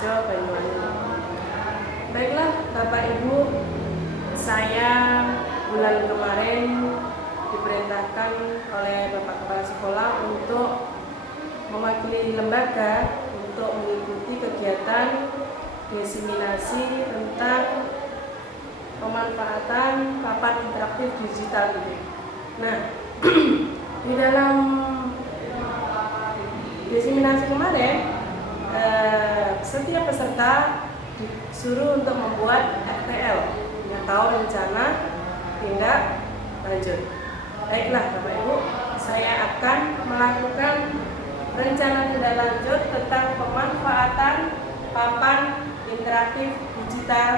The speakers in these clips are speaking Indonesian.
Sidoarjo, Banyuwangi. Baiklah Bapak Ibu, saya bulan kemarin diperintahkan oleh Bapak Kepala Sekolah untuk mewakili lembaga untuk mengikuti kegiatan diseminasi tentang pemanfaatan papan interaktif digital ini. Nah, di dalam diseminasi kemarin, setiap peserta disuruh untuk membuat RTL atau rencana tindak lanjut. Baiklah Bapak Ibu, saya akan melakukan rencana tindak lanjut tentang pemanfaatan papan interaktif digital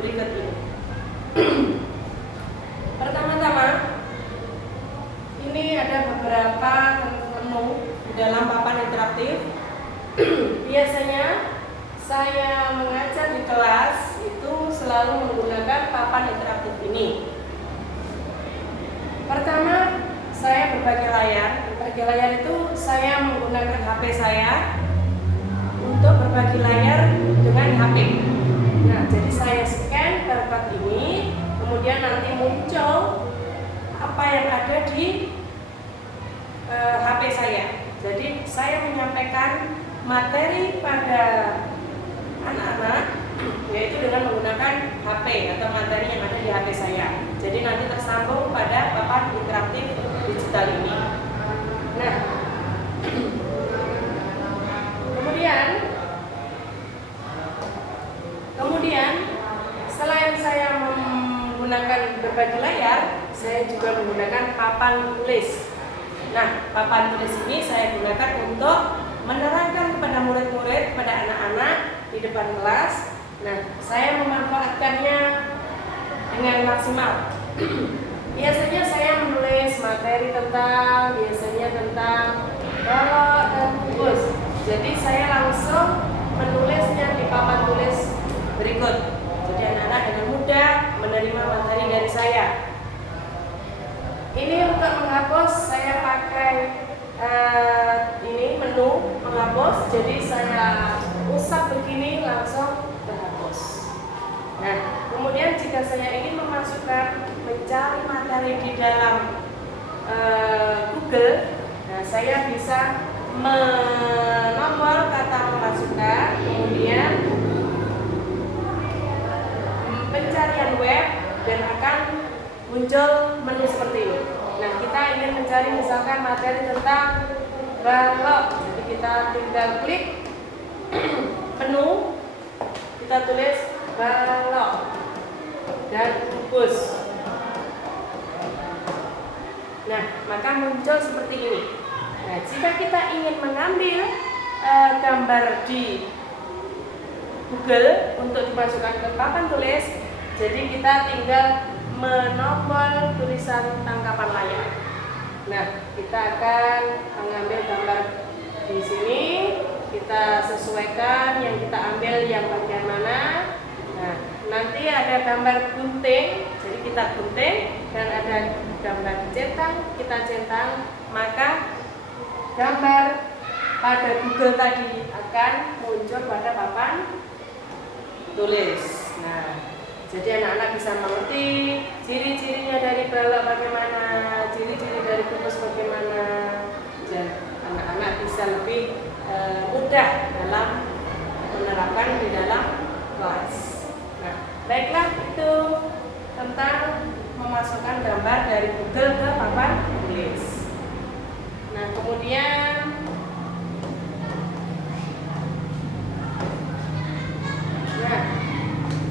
berikut ini. Pertama-tama, ini ada beberapa menu di dalam papan interaktif. Biasanya saya mengajar di kelas itu selalu menggunakan papan interaktif ini. Pertama, saya berbagi layar. Berbagi layar itu saya menggunakan HP saya untuk berbagi layar dengan HP. Nah, jadi saya scan barcode ini, kemudian nanti muncul apa yang ada di HP saya. Jadi saya menyampaikan materi pada anak-anak yaitu dengan menggunakan HP atau materi yang ada di HP saya. Jadi nanti tersambung pada papan interaktif digital ini. Nah, kemudian selain saya menggunakan berbagi layar, saya juga menggunakan papan tulis. Nah, papan tulis ini saya gunakan untuk menerangkan kepada murid-murid, kepada anak-anak di depan kelas. Nah, saya memanfaatkannya dengan maksimal. Biasanya saya menulis materi biasanya tentang balok dan bungkus. Jadi saya langsung menulisnya di papan tulis berikut. Jadi anak-anak dengan mudah menerima materi dari saya. Ini untuk menghapus saya pakai ini menu menghapus. Jadi saya usap begini langsung terhapus. Nah, kemudian jika saya ingin mencari materi di dalam Google, nah saya bisa menombol kata memasukkan, kemudian pencarian web dan akan muncul menu seperti ini. Nah, kita ingin mencari misalkan materi tentang balok, jadi kita tinggal klik menu, kita tulis balok dan bungkus. Nah, maka muncul seperti ini. Nah, jika kita ingin mengambil gambar di Google untuk dimasukkan ke papan tulis, jadi kita tinggal menombol tulisan tangkapan layar. Nah, kita akan mengambil gambar di sini, kita sesuaikan yang kita ambil yang bagian mana. Nah, nanti ada gambar gunting, jadi kita gunting, dan ada gambar centang, kita centang, maka gambar pada Google tadi akan muncul pada papan tulis. Nah, jadi anak-anak bisa mengerti ciri-cirinya dari balok bagaimana, ciri-ciri dari bungkus bagaimana, dan anak-anak bisa lebih mudah dalam menerapkan di dalam kelas. Nah, baiklah, itu tentang memasukkan gambar dari Google ke papan tulis. Nah, kemudian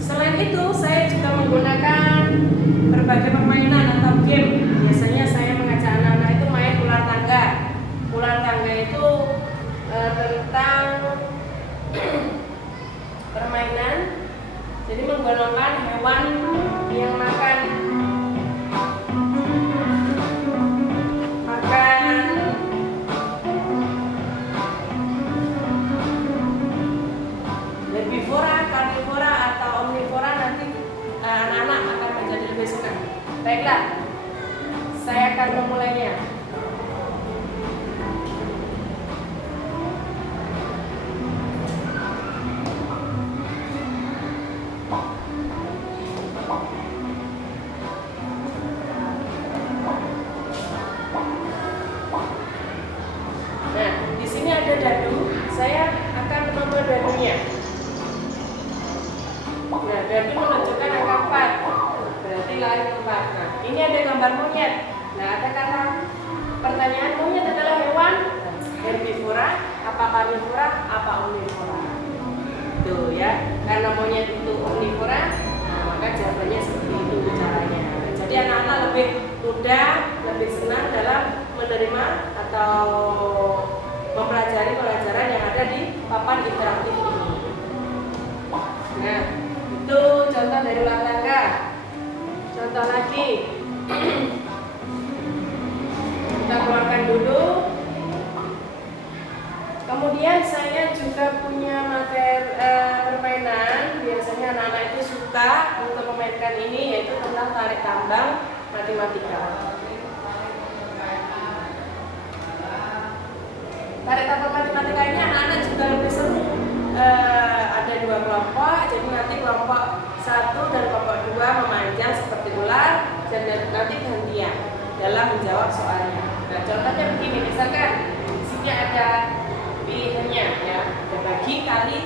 selain itu saya juga menggunakan berbagai permainan atau game. Biasanya saya mengajak anak-anak itu main ular tangga. Ular tangga itu tentang permainan, jadi menggolongkan hewan yang makan herbivora, karnivora atau omnivora. Nanti anak-anak akan menjadi lebih suka. Baiklah, saya akan memulainya. berarti menunjukkan angka 4. Berarti lain 4. Nah, ini ada gambar monyet. Nah, ada kata pertanyaan, monyet adalah hewan herbivora, apa karnivora, apa omnivora? Tuh ya, karena monyet itu omnivora, nah, maka jawabannya seperti itu caranya. Jadi anak-anak lebih mudah, lebih senang dalam menerima atau mempelajari pelajaran yang ada di papan interaktif ini. Nah, itu contoh dari ulang tangga. Contoh lagi, kita keluarkan dulu. Kemudian saya juga punya materi permainan. Biasanya anak-anak itu suka untuk memainkan ini, yaitu tentang tarik tambang matematika. Tarik tambang matematika ini anak-anak juga lebih seru. Ada 2 kelompok, jadi nanti kelompok 1 dan kelompok 2 memanjang seperti ular, dan nanti gantian dalam menjawab soalnya. Nah, contohnya begini, misalkan di sini ada pilihannya ya, ada bagi, kali,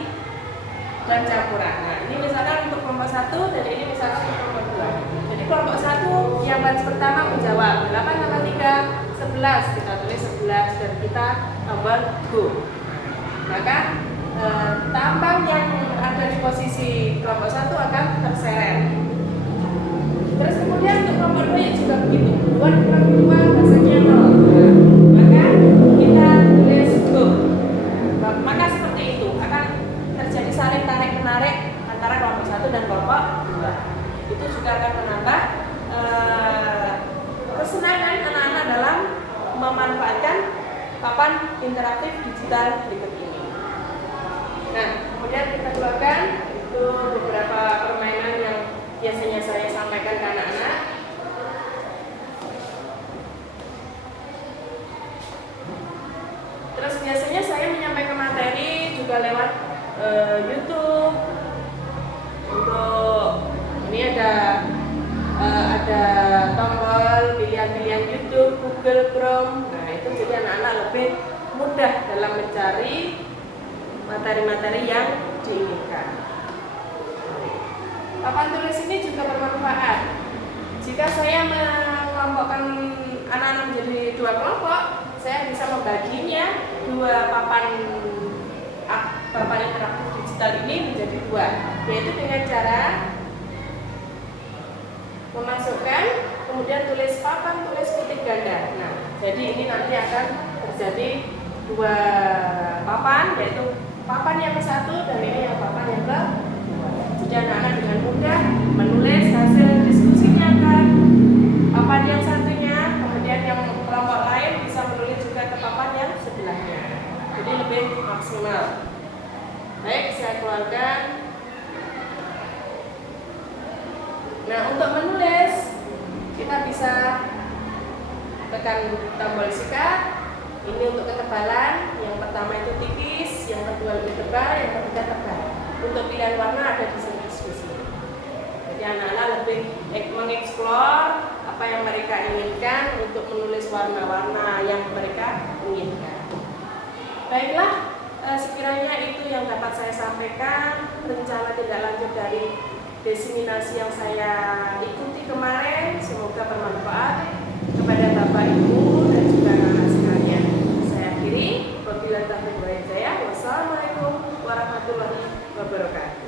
dan campuran. Nah, ini misalkan untuk kelompok 1 dan ini misalkan untuk kelompok 2. Jadi kelompok 1 yang baris pertama menjawab 8 tambah 3, 11. Kita tulis 11 dan kita tombol go. Maka tambang yang ada di posisi kelompok 1 akan terseret. Terus kemudian untuk kelompok 2 ya juga begitu. 2 kurang 2 hasilnya 0. Maka kita tulis go. Maka seperti itu akan terjadi saling tarik menarik antara kelompok 1 dan kelompok 2. Itu juga akan menambah kesenangan anak-anak dalam memanfaatkan papan interaktif digital berikut ini. Nah, kemudian kita keluarkan itu beberapa permainan yang biasanya saya sampaikan ke anak-anak. Terus biasanya saya menyampaikan materi juga lewat YouTube. Untuk ini ada tombol pilihan-pilihan YouTube, Google Chrome. Nah, itu jadi anak-anak lebih mudah dalam mencari materi-materi yang diinginkan. Papan tulis ini juga bermanfaat. Jika saya mengelompokkan anak-anak menjadi 2 kelompok, saya bisa membaginya 2 papan interaktif digital ini menjadi 2, yaitu dengan cara memasukkan kemudian tulis papan tulis kutip ganda. Nah, jadi ini nanti akan terjadi 2 papan, yaitu papan yang ke-1 dan ini yang papan yang ke-2. Jadi anak-anak dengan mudah menulis hasil diskusinya kan papan yang satunya, kemudian yang kelompok lain bisa menulis juga ke papan yang sebelahnya. Jadi lebih maksimal. Baik, saya keluarkan. Nah, untuk menulis kita bisa tekan tombol sikat. Ini untuk ketebalan, yang pertama itu tipis, yang kedua lebih tebal, yang ketiga tebal. Untuk pilihan warna ada di sini. Jadi anak-anak lebih mengeksplor apa yang mereka inginkan untuk menulis warna-warna yang mereka inginkan. Baiklah, sekiranya itu yang dapat saya sampaikan. Rencana tindak lanjut dari diseminasi yang saya ikuti kemarin, semoga bermanfaat kepada Bapak Ibu dan juga anak-anak sekalian. Saya akhiri, wabillahi taufiq wal hidayah. Wassalamualaikum warahmatullahi wabarakatuh.